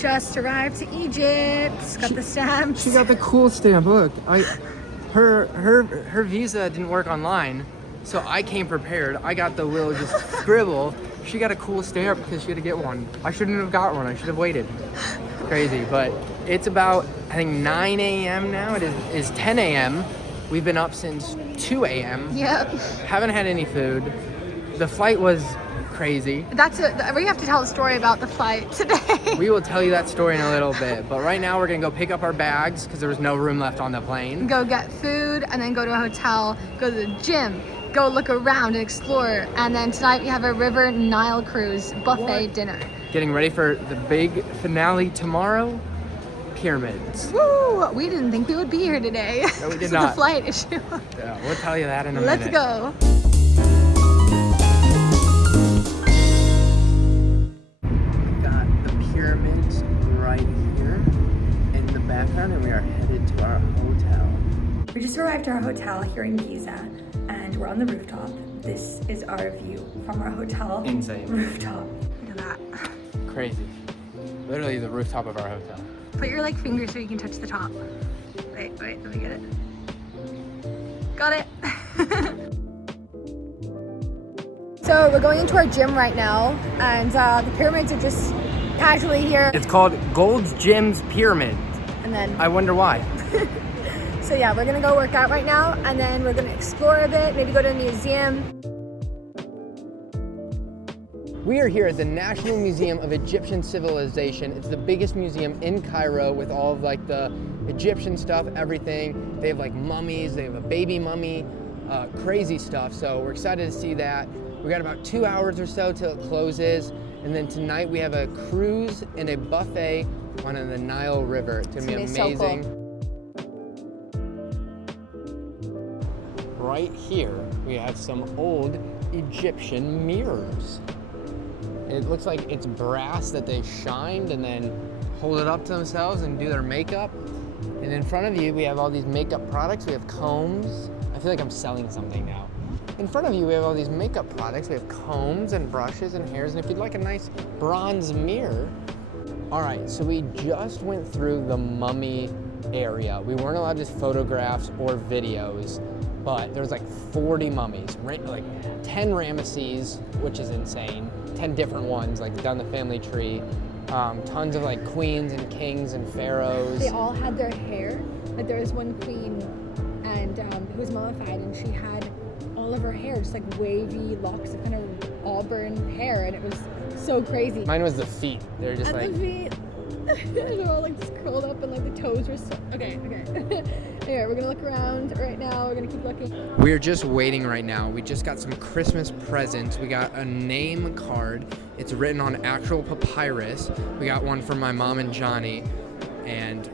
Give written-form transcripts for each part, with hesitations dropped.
just arrived to Egypt. Got the stamps. She got the cool stamp. Look, her visa didn't work online, so I came prepared. I got the little just scribble. She got a cool stamp because she had to get one. I shouldn't have got one. I should have waited. Crazy, but it's about, I think, 9 a.m. now. It is 10 a.m. We've been up since 2 a.m. Yep. Haven't had any food. The flight was crazy. We have to tell a story about the flight today. We will tell you that story in a little bit, but right now we're gonna go pick up our bags because there was no room left on the plane. Go get food and then go to a hotel, go to the gym, go look around and explore, and then tonight we have a River Nile cruise buffet dinner. Getting ready for the big finale tomorrow, pyramids. Woo! We didn't think we would be here today. No, we did This not. is a flight issue. Yeah, we'll tell you that in a Let's minute. go. Got the pyramids right here in the background, and we are headed to our hotel. We just arrived at our hotel here in Giza, and we're on the rooftop. This is our view from our hotel Insane. rooftop. Look at that. Crazy. Literally the rooftop of our hotel. Put your finger so you can touch the top. Wait, let me get it. Got it. So we're going into our gym right now, and the pyramids are just casually here. It's called Gold's Gym's Pyramid. And then, I wonder why. so yeah, we're gonna go work out right now, and then we're gonna explore a bit, maybe go to a museum. We are here at the National Museum of Egyptian Civilization. It's the biggest museum in Cairo with all of like the Egyptian stuff, everything. They have like mummies, they have a baby mummy, crazy stuff. So we're excited to see that. We got about 2 hours or so till it closes. And then tonight we have a cruise and a buffet on the Nile River. It's gonna be amazing. So cool. Right here, we have some old Egyptian mirrors. It looks like it's brass that they shined and then hold it up to themselves and do their makeup. And in front of you, we have all these makeup products. We have combs. I feel like I'm selling something now. In front of you, we have all these makeup products. We have combs and brushes and hairs. And if you'd like a nice bronze mirror. All right, so we just went through the mummy area. We weren't allowed just photographs or videos, but there was like 40 mummies, like 10 Ramesses, which is insane. 10 different ones, like down the family tree. Tons of like queens and kings and pharaohs. They all had their hair. Like there was one queen, and who was mummified, and she had all of her hair, just like wavy locks of kind of auburn hair, and it was so crazy. Mine was the feet. They're just and like. the feet, they're all like just curled up, and like the toes were so. Okay. Here, we're gonna look around right now. We're gonna keep looking. We're just waiting right now. We just got some Christmas presents. We got a name card. It's written on actual papyrus. We got one from my mom and Johnny, and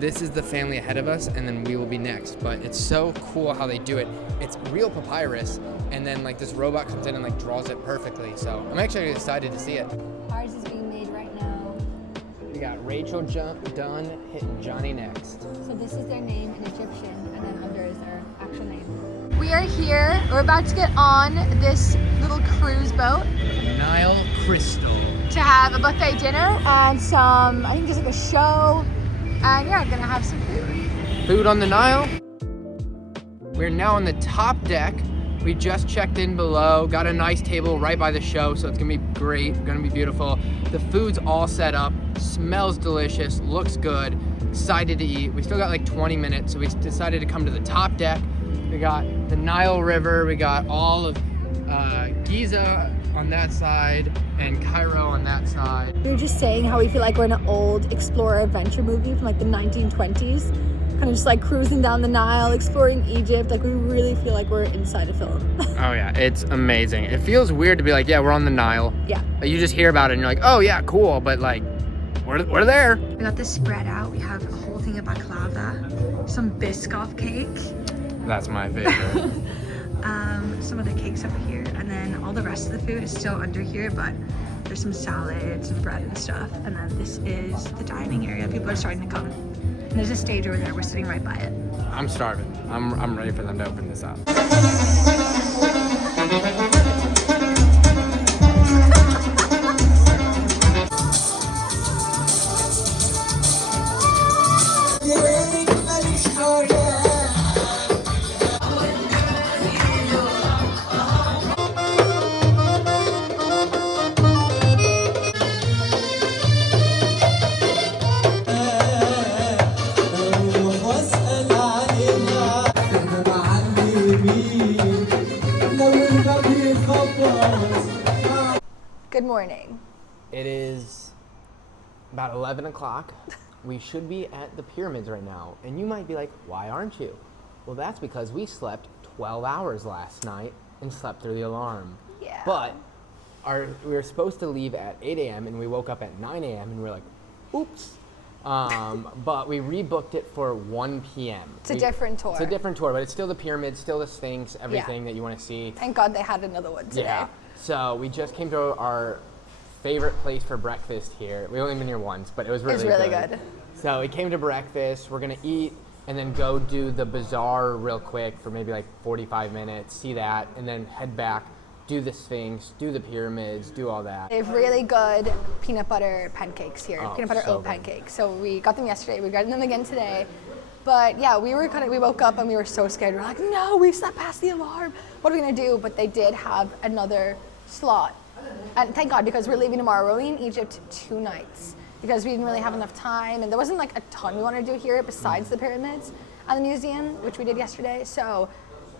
this is the family ahead of us, and then we will be next. But it's so cool how they do it. It's real papyrus, and then like this robot comes in and like draws it perfectly. So I'm actually excited to see it. Ours is being made right now. We got Rachel Dunn hitting Johnny next. So this is their name in Egyptian, and then under is their actual name. We are here. We're about to get on this little cruise boat Nile Crystal. to have a buffet dinner and some, I think there's like a show, and yeah, gonna have some food. Food on the Nile. We're now on the top deck. We just checked in below, got a nice table right by the show, so it's gonna be great, gonna be beautiful. The food's all set up, smells delicious, looks good, excited to eat. We still got like 20 minutes, so we decided to come to the top deck. We got the Nile River, we got all of Giza on that side and Cairo on that side. We were just saying how we feel like we're in an old explorer adventure movie from like the 1920s. Kind of just like cruising down the Nile, exploring Egypt. Like we really feel like we're inside a film. Oh yeah, it's amazing. It feels weird to be like, yeah, we're on the Nile. Yeah. Like, you just hear about it and you're like, oh yeah, cool, but like, we're there. We got this spread out. We have a whole thing of baklava, some Biscoff cake, That's my favorite. some of the cakes over here, and then all the rest of the food is still under here, but there's some salads and bread and stuff. And then this is the dining area. People are starting to come. And there's a stage over there. We're sitting right by it. I'm starving. I'm ready for them to open this up. Good morning. It is about 11 o'clock. We should be at the pyramids right now. And you might be like, why aren't you? Well, that's because we slept 12 hours last night and slept through the alarm. Yeah. But we were supposed to leave at 8 a.m. and we woke up at 9 a.m. and we're like, oops. But we rebooked it for 1 p.m. It's a different tour. It's a different tour, but it's still the pyramids, still the Sphinx, everything that you want to see. Thank God they had another one today. Yeah. So we just came to our favorite place for breakfast here. We only been here once, but it was really good. So we came to breakfast. We're gonna eat and then go do the bazaar real quick for maybe like 45 minutes, see that, and then head back, do the Sphinx, do the pyramids, do all that. They have really good peanut butter pancakes here, peanut butter so oat good. pancakes. So we got them yesterday, we got them again today. But yeah, we woke up and we were so scared. We were like, no, we slept past the alarm. What are we gonna do? But they did have another slot. And thank God, because we're leaving tomorrow. We're only in Egypt 2 nights because we didn't really have enough time. And there wasn't like a ton we wanted to do here besides the pyramids and the museum, which we did yesterday. So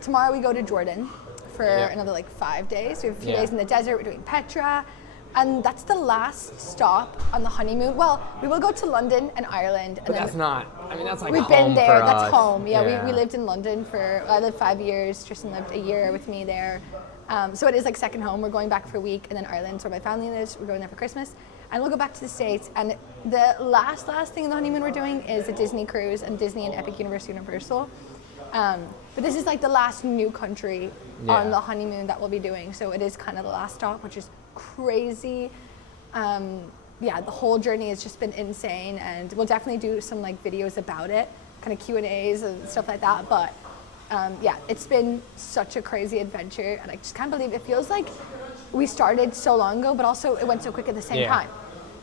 tomorrow we go to Jordan for another like 5 days. We have a few days in the desert. We're doing Petra. And that's the last stop on the honeymoon. Well, we will go to London and Ireland. But that's not, I mean, that's like we've home been there, for that's us. home. Yeah, we lived in London I lived 5 years. Tristan lived a year with me there. So it is like second home. We're going back for a week, and then Ireland's where my family lives. We're going there for Christmas. And we'll go back to the States. And the last thing in the honeymoon we're doing is a Disney cruise and Disney and Epic Universal. But this is like the last new country on the honeymoon that we'll be doing. So it is kind of the last stop, which is crazy. The whole journey has just been insane, and we'll definitely do some like videos about it, kind of Q&As and stuff like that. But it's been such a crazy adventure, and I just can't believe it feels like we started so long ago, but also it went so quick at the same time.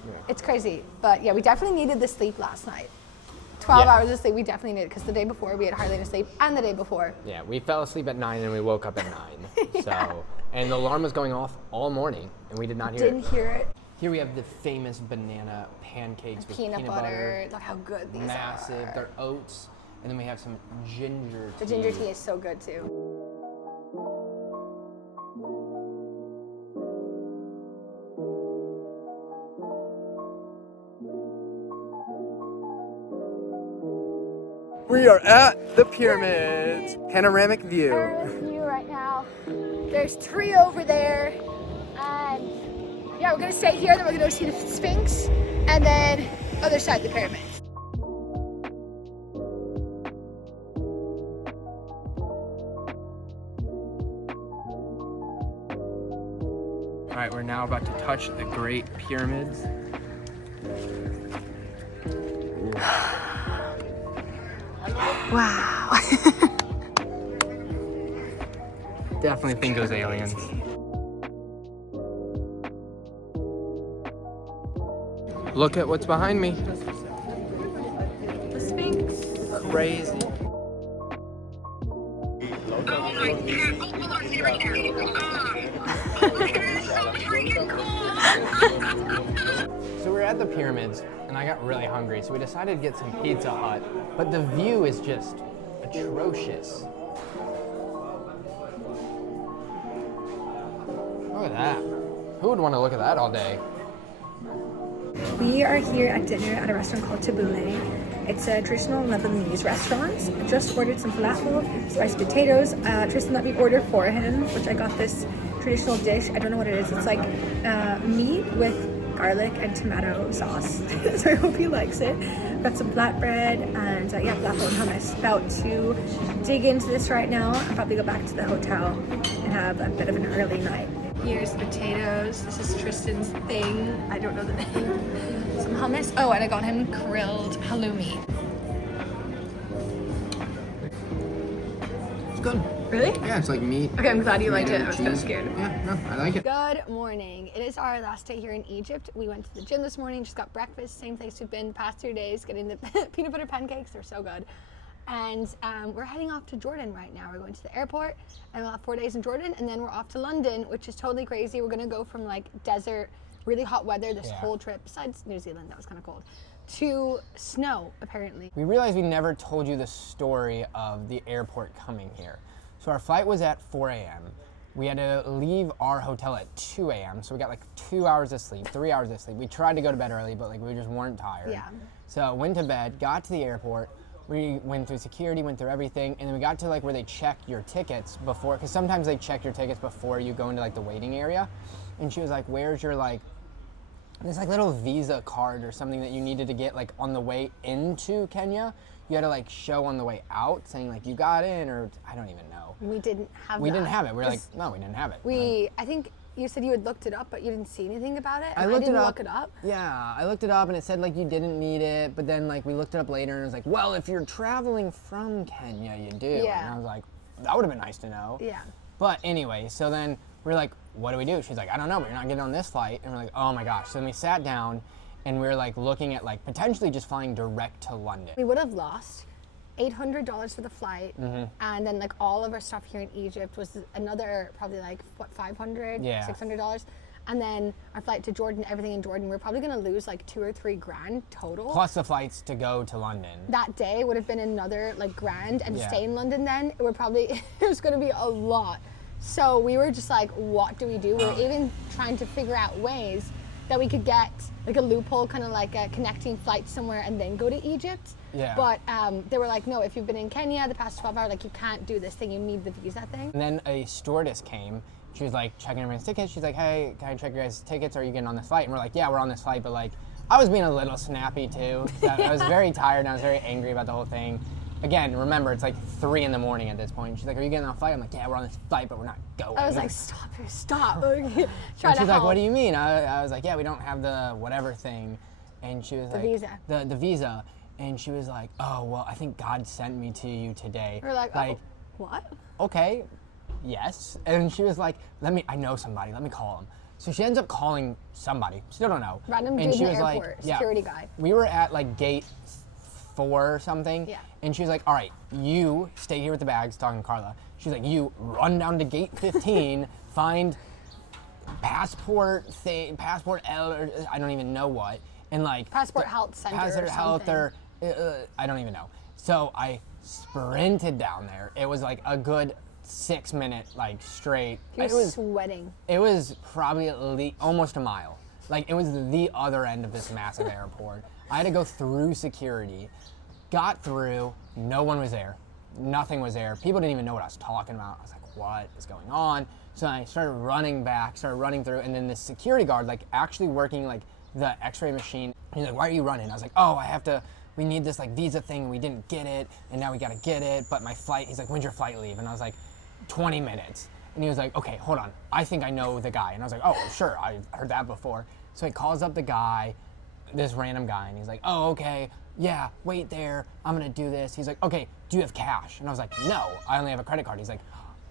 Yeah. It's crazy, but yeah, we definitely needed the sleep last night. 12 hours of sleep, we definitely needed, because the day before we had hardly any sleep, and the day before. Yeah, we fell asleep at 9 and we woke up at 9. So, and the alarm was going off all morning, and we did not hear Didn't hear it. Here we have the famous banana pancakes with Peanut butter. Look how good these Massive. are. They're oats. And then we have some ginger tea. The ginger tea is so good too. We are at the pyramids. Panoramic view. Panoramic view right now. There's 3 over there. And yeah, we're gonna stay here, then we're gonna go see the Sphinx, and then other side of the pyramids. All right, we're now about to touch the Great Pyramids. Wow. Definitely think those aliens. Look at what's behind me. The Sphinx. Crazy. So we're at the pyramids, and I got really hungry, so we decided to get some Pizza Hut. But the view is just atrocious. Look at that. Who would want to look at that all day? We are here at dinner at a restaurant called Tabbouleh. It's a traditional Lebanese restaurant. I just ordered some falafel, spiced potatoes. Tristan let me order for him, which I got this traditional dish. I don't know what it is. It's like meat with garlic and tomato sauce. So I hope he likes it. Got some flatbread and falafel and hummus. About to dig into this right now. I'll probably go back to the hotel and have a bit of an early night. Here's potatoes. This is Tristan's thing. I don't know the name. Some hummus. Oh, and I got him grilled halloumi. It's good. Really? Yeah, it's like meat. Okay, I'm glad you liked it. I was cheese. kind of scared. Yeah, no, I like it. Good morning. It is our last day here in Egypt. We went to the gym this morning, just got breakfast, same place we've been the past 3 days, getting the peanut butter pancakes. They're so good. And we're heading off to Jordan right now. We're going to the airport, and we'll have 4 days in Jordan, and then we're off to London, which is totally crazy. We're gonna go from like desert, really hot weather this whole trip, besides New Zealand, that was kind of cold, to snow, apparently. We realized we never told you the story of the airport coming here. So our flight was at 4 a.m. We had to leave our hotel at 2 a.m. So we got like 2 hours of sleep, 3 hours of sleep. We tried to go to bed early, but like we just weren't tired. Yeah. So went to bed, got to the airport. We went through security, went through everything, and then we got to like where they check your tickets before, because sometimes they check your tickets before you go into like the waiting area. And she was like, "Where's your like this like little Visa card or something that you needed to get like on the way into Kenya? You had to like show on the way out, saying like you got in, or I don't even know." We didn't have We that. didn't have it. We were like, no, we didn't have it. I think you said you had looked it up, but you didn't see anything about it. I and looked didn't it up. look it up. Yeah, I looked it up and it said like you didn't need it, but then like we looked it up later and it was like, well, if you're traveling from Kenya, you do. Yeah. And I was like, that would have been nice to know. Yeah. But anyway, so then we're like, what do we do? She's like, I don't know, but you're not getting on this flight. And we're like, oh my gosh. So then we sat down and we were like looking at like potentially just flying direct to London. We would have lost $800 for the flight, and then like all of our stuff here in Egypt was another probably like what, $500, Yeah. $600, and then our flight to Jordan, everything in Jordan, we're probably gonna lose like $2,000 or $3,000 total. Plus the flights to go to London. That day would have been another like grand, and to Yeah. stay in London then it would probably it was gonna be a lot. So we were just like, what do we do? We were even trying to figure out ways that we could get like a loophole, kind of like a connecting flight somewhere and then go to Egypt. Yeah. But they were like, no, if you've been in Kenya the past 12 hours, like you can't do this thing. You need the visa thing. And then a stewardess came. She was like checking everyone's tickets. She's like, hey, can I check your guys' tickets? Are you getting on this flight? And we're like, yeah, we're on this flight. But like, I was being a little snappy too. I was very tired and I was very angry about the whole thing. Again, remember, it's like 3 in the morning at this point. She's like, are you getting on a flight? I'm like, yeah, we're on this flight, but we're not going. I was like, stop. Try And to she's like, help. what do you mean? I was like, yeah, we don't have the whatever thing. And she was like, visa. The visa. And she was like, oh, well, I think God sent me to you today. We're like, oh, what? Okay, yes. And she was like, I know somebody, let me call him. So she ends up calling somebody, still don't know. Random and dude she in the was airport, like, yeah, security guy. We were at like gate 4 or something. Yeah. And she was like, all right, you stay here with the bags, talking to Carla. She's like, you run down to gate 15, find passport L, or I don't even know what. And like Passport Health Center Passport or Health something. or I don't even know. So I sprinted down there. It was like a good 6-minute like straight. He was sweating. It was probably at least almost a mile. Like it was the other end of this massive airport. I had to go through security, got through, no one was there. Nothing was there. People didn't even know what I was talking about. I was like, what is going on? So I started running back, started running through, and then the security guard, like actually working like the x-ray machine, he's like, why are you running? I was like, oh, we need this like visa thing, we didn't get it, and now we gotta get it, but my flight, he's like, when's your flight leave? And I was like, 20 minutes. And he was like, okay, hold on, I think I know the guy. And I was like, oh, sure, I've heard that before. So he calls up the guy, this random guy, and he's like, oh, okay, yeah, wait there, I'm gonna do this. He's like, okay, do you have cash? And I was like, no, I only have a credit card. He's like,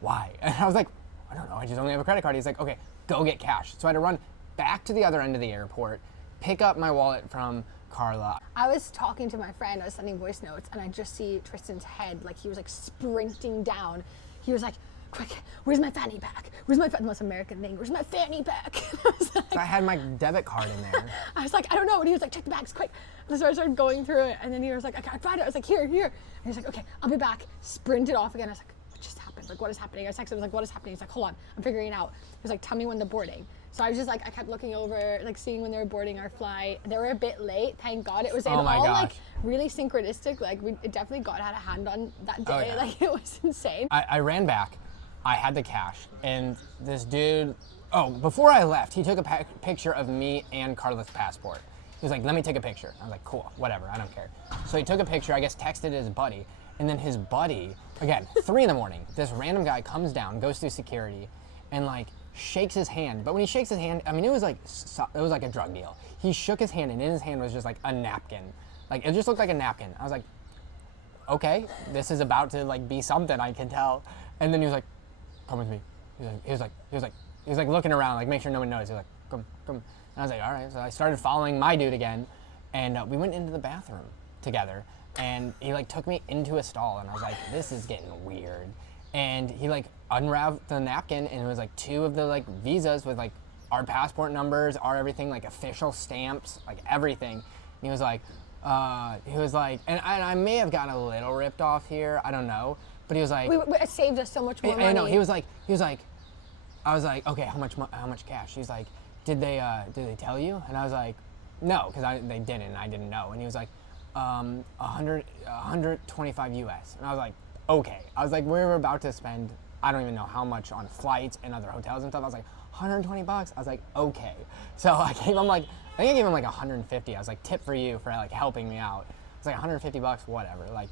why? And I was like, I don't know, I just only have a credit card. He's like, okay, go get cash. So I had to run back to the other end of the airport, pick up my wallet from Carla. I was talking to my friend, I was sending voice notes, and I just see Tristan's head, like he was like sprinting down. He was like, quick, where's my fanny pack? Where's my, the most American thing, where's my fanny pack? I was like, So I had my debit card in there. I was like, I don't know. And he was like, check the bags, quick. And so I started going through it. And then he was like, I can't find it. I was like, here. And he was like, okay, I'll be back. Sprinted off again. I was like, what just happened? Like, what is happening? I texted him, I was like, what is happening? He's like, hold on, I'm figuring it out. He was like, tell me when they're boarding. So I was just like, I kept looking over, like seeing when they were boarding our flight. They were a bit late, thank God. It was Oh my all gosh. like really synchronistic. Like it definitely God had a hand on that day. Oh, yeah. Like it was insane. I ran back. I had the cash, and this dude, before I left, he took a picture of me and Carla's passport. He was like, let me take a picture. I was like, cool, whatever, I don't care. So he took a picture, I guess texted his buddy, and then his buddy, again, 3 in the morning, this random guy comes down, goes through security, and like shakes his hand. But when he shakes his hand, I mean, it was like a drug deal. He shook his hand, and in his hand was just like a napkin. Like, it just looked like a napkin. I was like, okay, this is about to like be something, I can tell. And then he was like, come with me. He was like looking around, like make sure no one knows. He was like, come. And I was like, all right. So I started following my dude again, and we went into the bathroom together. And he like took me into a stall, and I was like, this is getting weird. And he like unwrapped the napkin, and it was like 2 of the like visas with like our passport numbers, our everything, like official stamps, like everything. And he was like, and I may have gotten a little ripped off here, I don't know. But he was like, It saved us so much more money. I know. He was like, I was like, okay, how much cash? He's like, did they tell you? And I was like, no, because they didn't, and I didn't know. And he was like, 125 US. And I was like, okay. I was like, we were about to spend, I don't even know how much on flights and other hotels and stuff. I was like, 120 bucks. I was like, okay. So I gave him like, I think I gave him like 150. I was like, tip for you for like helping me out. It's like 150 bucks, whatever. Like,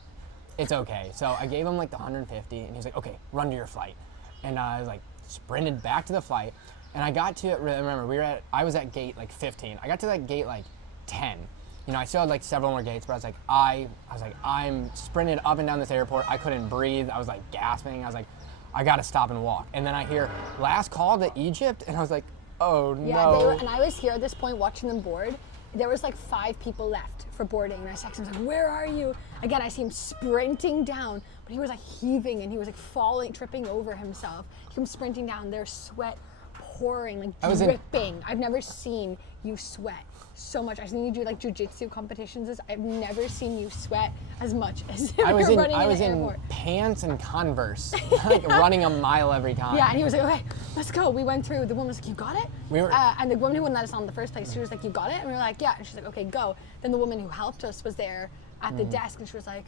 it's okay. So I gave him like the 150, and he was like, okay, run to your flight. And I was like, sprinted back to the flight, and I got to it. Remember, I was at gate like 15. I got to that gate like 10. You know, I still had like several more gates, but I was like, I'm sprinted up and down this airport. I couldn't breathe. I was like gasping. I was like, I gotta stop and walk. And then I hear last call to Egypt, and I was like, oh no. Yeah, and I was here at this point watching them board. There was like 5 people left for boarding, and I texted him, I was like, where are you? Again, I see him sprinting down, but he was like heaving, and he was like falling, tripping over himself. He came sprinting down, there's sweat pouring, like dripping. I've never seen you sweat so much. I've seen you do like jujitsu competitions. I've never seen you sweat as much as I was running I was in the in airport. pants and Converse, like running a mile every time. Yeah, and he was like, okay, let's go. We went through, the woman was like, you got it? We were- and the woman who wouldn't let us on in the first place, she was like, you got it? And we were like, yeah. And she's like, okay, go. Then the woman who helped us was there at the desk, and she was like,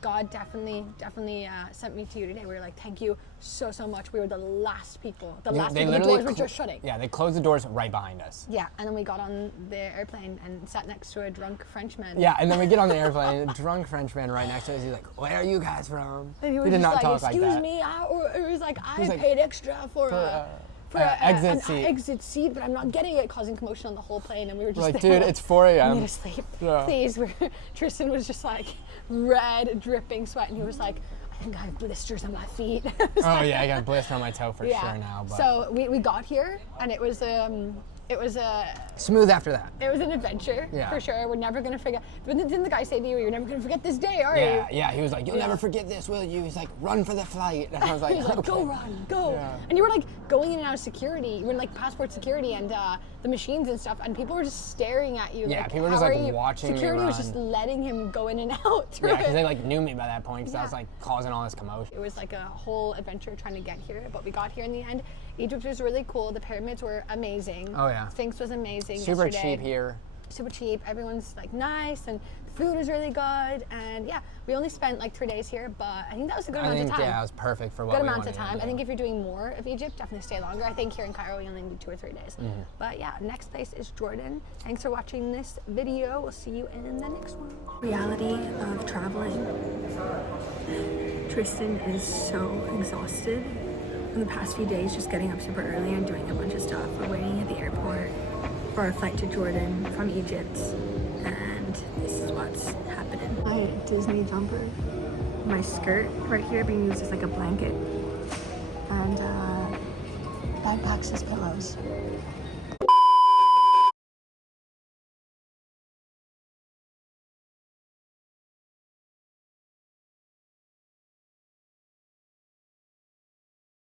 God definitely sent me to you today. We were like, thank you so much. We were the last people. The doors were just shutting. Yeah, they closed the doors right behind us. Yeah, and then we got on the airplane and sat next to a drunk Frenchman. Yeah, and then we get on the airplane, a drunk Frenchman right next to us. He's like, where are you guys from? And he was did just not like, talk like excuse that. me, or it was like, I was like, paid extra for exit an seat. exit seat, but I'm not getting it, causing commotion on the whole plane. And we were just Like, there, dude, it's 4 I a.m. need to sleep. Yeah. Please. Tristan was just like red, dripping sweat, and he was like, I think I have blisters on my feet. Oh yeah, I got a blister on my toe for yeah. sure now. But So we got here, and it was smooth after that. it was an adventure Yeah. for sure. We're never gonna forget. But didn't the guy say to you, "You're never gonna forget this day, are Yeah, you?" yeah. He was like, "You'll never forget this, will you?" He's like, "Run for the flight." And I was like, He was like, okay. go run, go. Yeah. And you were like going in and out of security. You were in like passport security and the machines and stuff. And people were just staring at you. Yeah, like, people were just how like are you? watching me Security was run. just letting him go in and out through Yeah, because it. they like knew me by that point because I was Yeah. like causing all this commotion. It was like a whole adventure trying to get here, but we got here in the end. Egypt was really cool. The pyramids were amazing. Oh, yeah. Sphinx was amazing. Super yesterday. cheap here. Super cheap. Everyone's like nice, and the food was really good. And yeah, we only spent like 3 days here, but I think that was a good I amount think of time. yeah, it was perfect for what Good we amount wanted of time. to I think do. if you're doing more of Egypt, definitely stay longer. I think here in Cairo, we only need 2 or 3 days. But yeah, next place is Jordan. Thanks for watching this video. We'll see you in the next one. Reality of traveling. Tristan is so exhausted. In the past few days, just getting up super early and doing a bunch of stuff. We're waiting at the airport for our flight to Jordan from Egypt, and this is what's happening. My Disney jumper, my skirt right here being used as like a blanket, and backpacks as pillows.